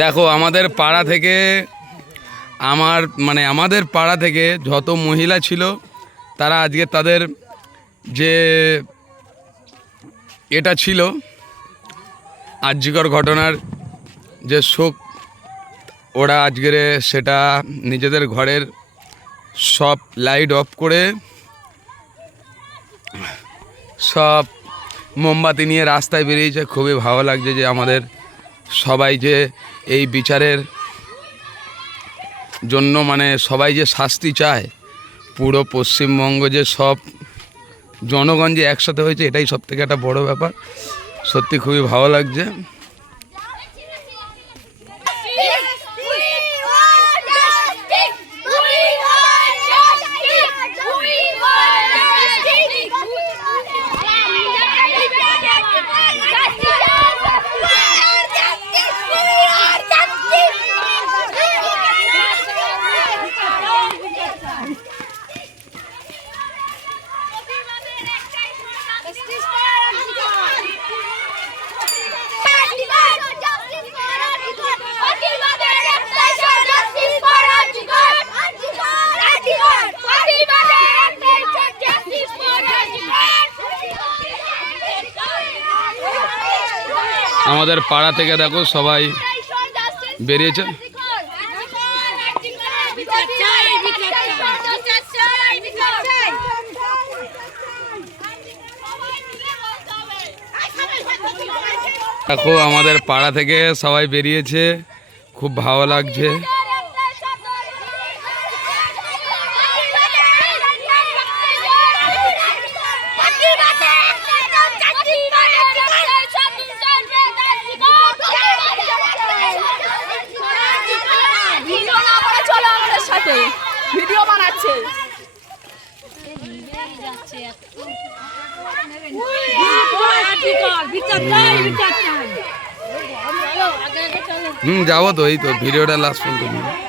দেখো আমাদের পাড়া থেকে আমাদের পাড়া থেকে যত মহিলা ছিল তারা আজকে তাদের যে এটা ছিল আর্যিকর ঘটনার যে শোক, ওরা আজকের সেটা নিজেদের ঘরের সব লাইট অফ করে সব মোমবাতি নিয়ে রাস্তায় বেরিয়েছে। খুবই ভালো লাগছে যে আমাদের সবাই যে এই বিচারের জন্য সবাই যে শাস্তি চায়, পুরো পশ্চিমবঙ্গ যে সব জনগণ যে একসাথে হয়েছে, এটাই সব থেকে একটা বড় ব্যাপার। সত্যি খুবই ভালো লাগছে। আমাদের পাড়া থেকে দেখো সবাই বেরিয়েছে। দেখো আমাদের পাড়া থেকে সবাই বেরিয়েছে, খুব ভালো লাগছে। ভিডিও বানাচ্ছে। যাবো তো, এই তো ভিডিওটা লাস্ট পর্যন্ত।